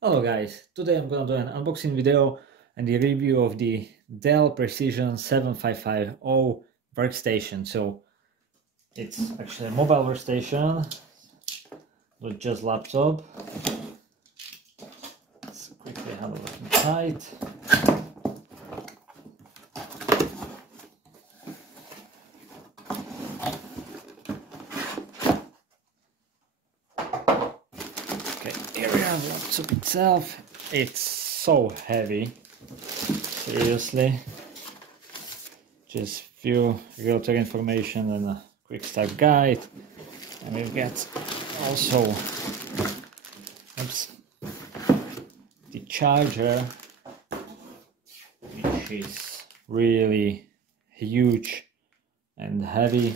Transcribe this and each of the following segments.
Hello guys, today I'm gonna do an unboxing video and the review of the Dell Precision 7550 workstation. So it's actually a mobile workstation, not just laptop. Let's quickly have a look inside. Okay, here we have the laptop itself. It's so heavy, seriously. Just few realtor information and a quick start guide, and we've got also the charger, which is really huge and heavy.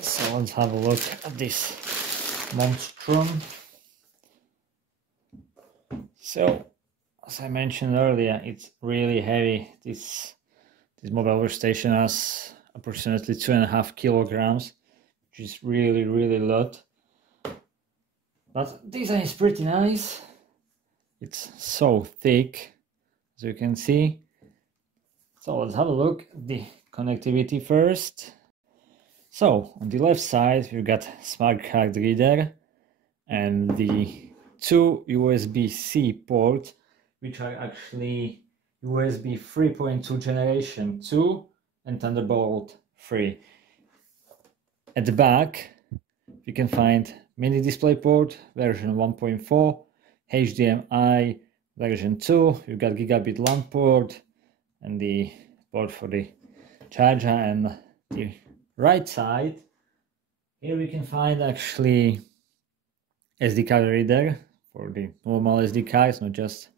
So let's have a look at this monstrum. So as I mentioned earlier, it's really heavy. This mobile workstation has approximately 2.5 kilograms, which is really a lot. But design is pretty nice. It's so thick, as you can see. So let's have a look at the connectivity first. So on the left side we've got smart card reader and the two USB-C ports, which are actually USB 3.2 generation 2 and Thunderbolt 3. At the back you can find mini DisplayPort version 1.4, HDMI version 2, you've got gigabit LAN port and the port for the charger. And the right side, here we can find actually SD card reader for the normal SD cards, not just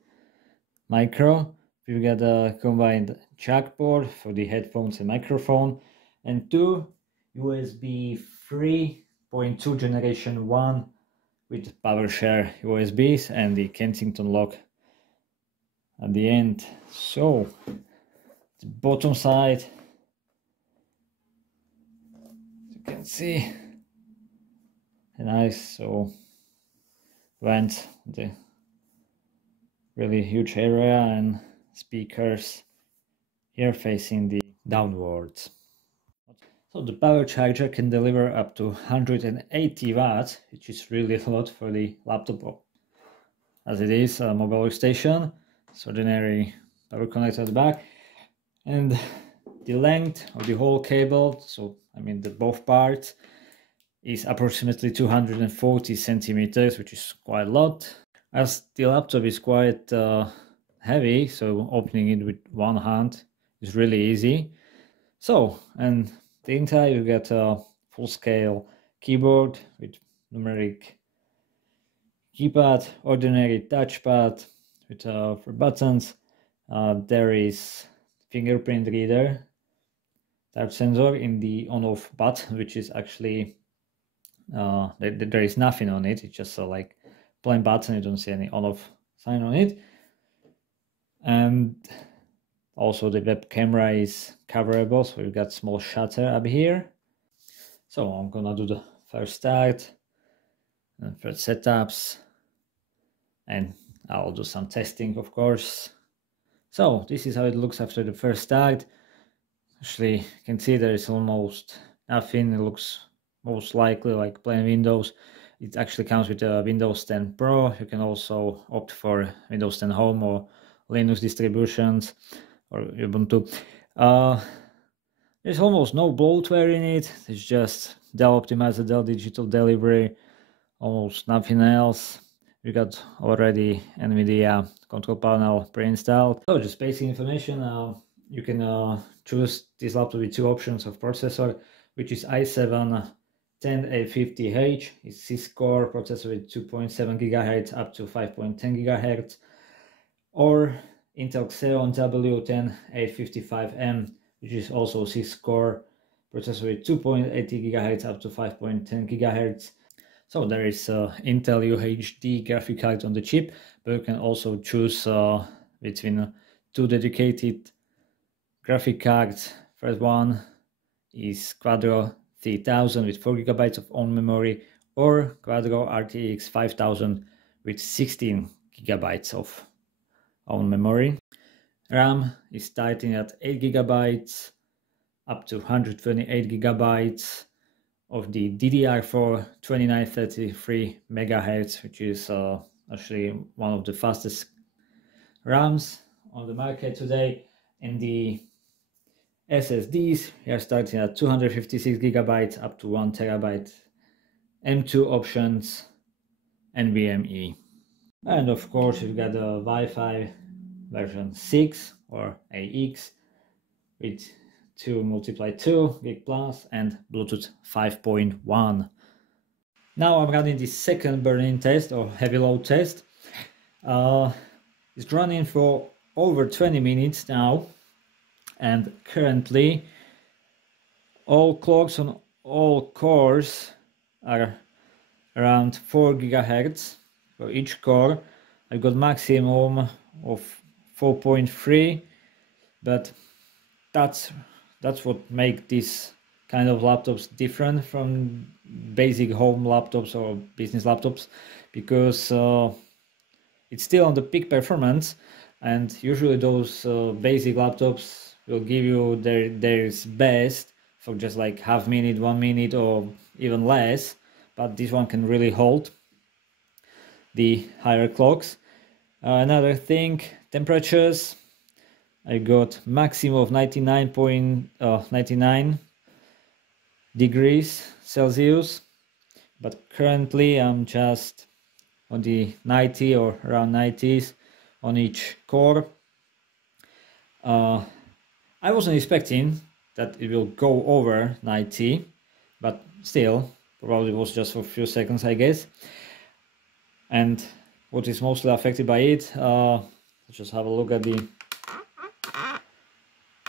micro. We've got a combined jack port for the headphones and microphone, and two USB 3.2 generation 1 with Powershare USBs and the Kensington lock at the end. So the bottom side, as you can see, a nice vent, the really huge area, and speakers here facing the downwards. So the power charger can deliver up to 180 watts, which is really a lot for the laptop, as it is a mobile workstation. It's ordinary power connector at the back, and the length of the whole cable, so I mean the both parts, is approximately 240 centimeters, which is quite a lot. As the laptop is quite heavy, so opening it with one hand is really easy. So, and the inside you get a full-scale keyboard with numeric keypad, ordinary touchpad with 4 buttons. There is fingerprint reader, touch sensor in the on-off button, which is actually there is nothing on it. It's just like plain button. You don't see any on-off sign on it. And also the web camera is coverable, so we've got small shutter up here. So I'm gonna do the first start and first setups, and I'll do some testing, of course. So this is how it looks after the first start. Actually, you can see there is almost nothing. It looks most likely like plain Windows. It actually comes with a Windows 10 Pro. You can also opt for Windows 10 Home or Linux distributions or Ubuntu. There's almost no bloatware in it. It's just Dell Optimizer, Dell Digital Delivery, almost nothing else. We got already NVIDIA control panel pre-installed. So just basic information. You can choose this laptop with two options of processor, which is i7 10850H. It's 6-core processor with 2.7 GHz up to 5.10 GHz, or Intel Xeon W10855M, which is also 6-core processor with 2.80 GHz up to 5.10 GHz. So there is Intel UHD graphic card on the chip, but you can also choose between two dedicated graphic cards. First one is Quadro 3000 with 4 GB of own memory, or Quadro RTX 5000 with 16 GB of own memory. RAM is starting at 8 GB up to 128 GB of the DDR4 2933 MHz, which is actually one of the fastest RAMs on the market today. And the SSDs are starting at 256 GB up to 1 TB M.2 options NVMe. And of course you've got the Wi-Fi version 6 or AX with 2x2 gig plus and Bluetooth 5.1. Now I'm running the second burn-in test or heavy load test. It's running for over 20 minutes now, and currently all clocks on all cores are around 4 GHz for each core. I've got maximum of 4.3, but that's what makes these kind of laptops different from basic home laptops or business laptops, because it's still on the peak performance, and usually those basic laptops will give you their best for just like half minute, 1 minute, or even less, but this one can really hold the higher clocks. Another thing, temperatures. I got maximum of 99 degrees Celsius, but currently I'm just on the 90 or around 90s on each core. I wasn't expecting that it will go over 90, but still, probably was just for a few seconds, I guess. And what is mostly affected by it, let's just have a look at the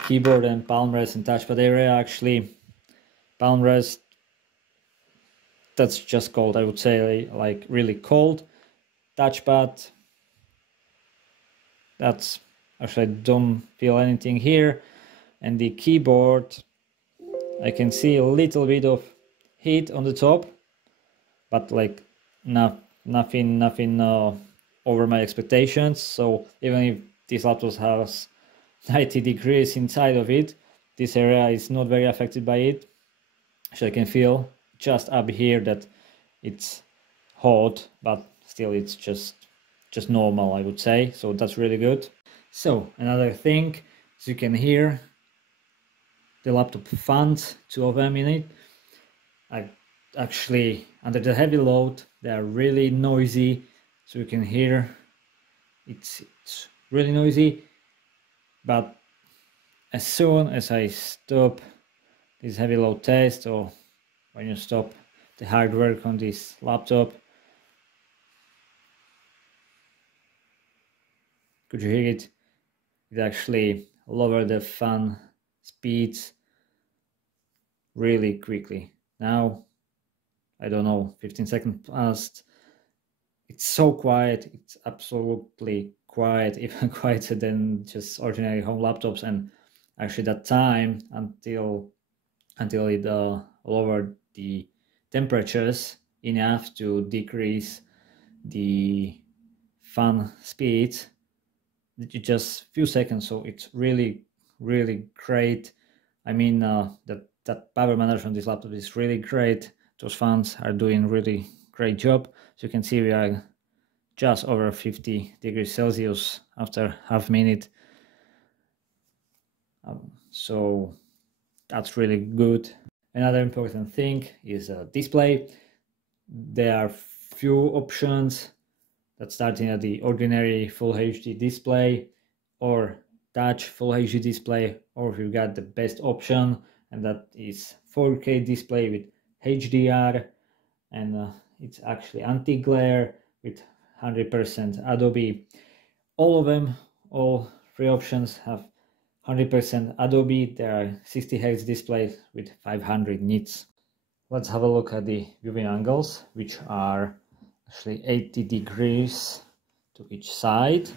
keyboard and palm rest and touchpad area. Actually, palm rest, that's just cold, I would say, like really cold. Touchpad, that's actually, I don't feel anything here. And the keyboard, I can see a little bit of heat on the top, but like nothing over my expectations. So even if this laptop has 90 degrees inside of it, this area is not very affected by it. So I can feel just up here that it's hot, but still it's just normal, I would say. So that's really good. So another thing, as you can hear, the laptop fans, 2 of them in it. I actually, under the heavy load, they are really noisy. So you can hear it's really noisy. But as soon as I stop this heavy load test, or when you stop the hard work on this laptop, could you hear it? It actually lowered the fan speeds really quickly. Now, I don't know, 15 seconds passed. It's so quiet. It's absolutely quiet, even quieter than just ordinary home laptops. And actually that time until it lowered the temperatures enough to decrease the fan speeds, just few seconds. So it's really great. I mean, that power management on this laptop is really great. Those fans are doing really great job. So you can see we are just over 50 degrees Celsius after half minute. So that's really good. Another important thing is a display. There are few options that starting at the ordinary full HD display or touch full HD display, or if you got the best option, and that is 4K display with HDR, and it's actually anti-glare with 100% Adobe. All of them, all 3 options have 100% Adobe. There are 60 Hz displays with 500 nits. Let's have a look at the viewing angles, which are actually 80 degrees to each side.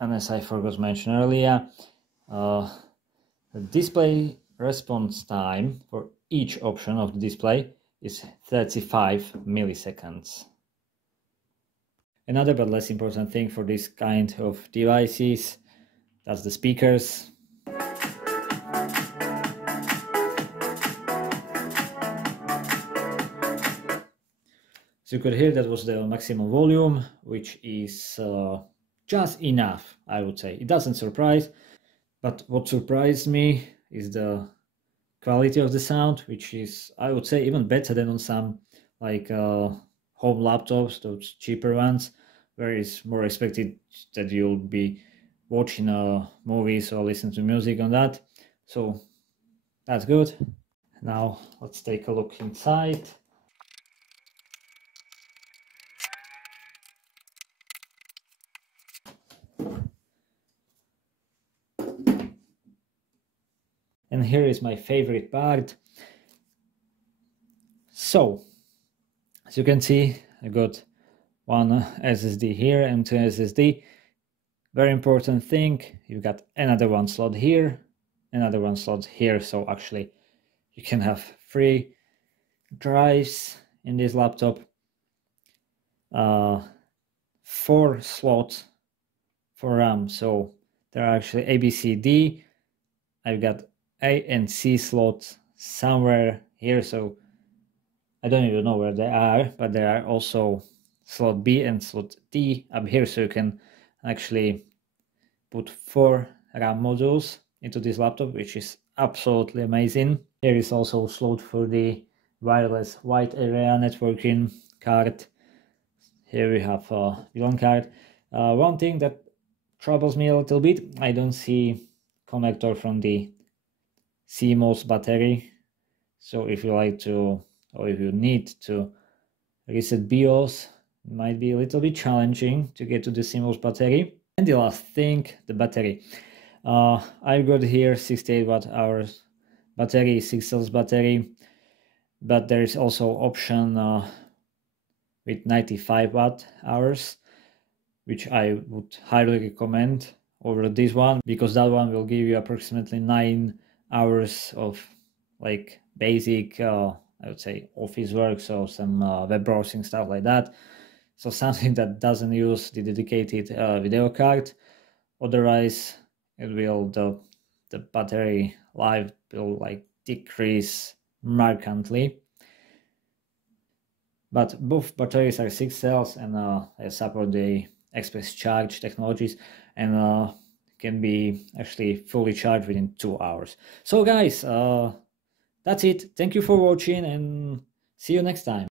And as I forgot to mention earlier, the display response time for each option of the display is 35 milliseconds. Another but less important thing for this kind of devices, that's the speakers. So you could hear that was the maximum volume, which is just enough, I would say. It doesn't surprise, but what surprised me is the quality of the sound, which is, I would say, even better than on some like home laptops, those cheaper ones, where it's more expected that you'll be watching movies or listen to music on that. So that's good. Now let's take a look inside. And here is my favorite part. So, as you can see, I got one SSD here, M.2 SSD. Very important thing, you've got another one slot here, another one slot here. So actually, you can have 3 drives in this laptop. 4 slots for RAM. So there are actually A, B, C, D. I've got A and C slots somewhere here, so I don't even know where they are, but there are also slot B and slot D up here, so you can actually put 4 RAM modules into this laptop, which is absolutely amazing. There is also a slot for the wireless wide area networking card. Here we have a VLAN card. One thing that troubles me a little bit, I don't see connector from the CMOS battery. So if you like to, or if you need to reset BIOS, it might be a little bit challenging to get to the CMOS battery. And the last thing, the battery. I've got here 68 Wh battery, 6 cells battery, but there is also option with 95 Wh, which I would highly recommend over this one, because that one will give you approximately 9 hours of like basic, I would say, office work, so some web browsing, stuff like that. So something that doesn't use the dedicated video card. Otherwise, it will the battery life will like decrease markedly. But both batteries are 6 cells and they support the ExpressCharge technologies, and can be actually fully charged within 2 hours. So guys, that's it. Thank you for watching and see you next time.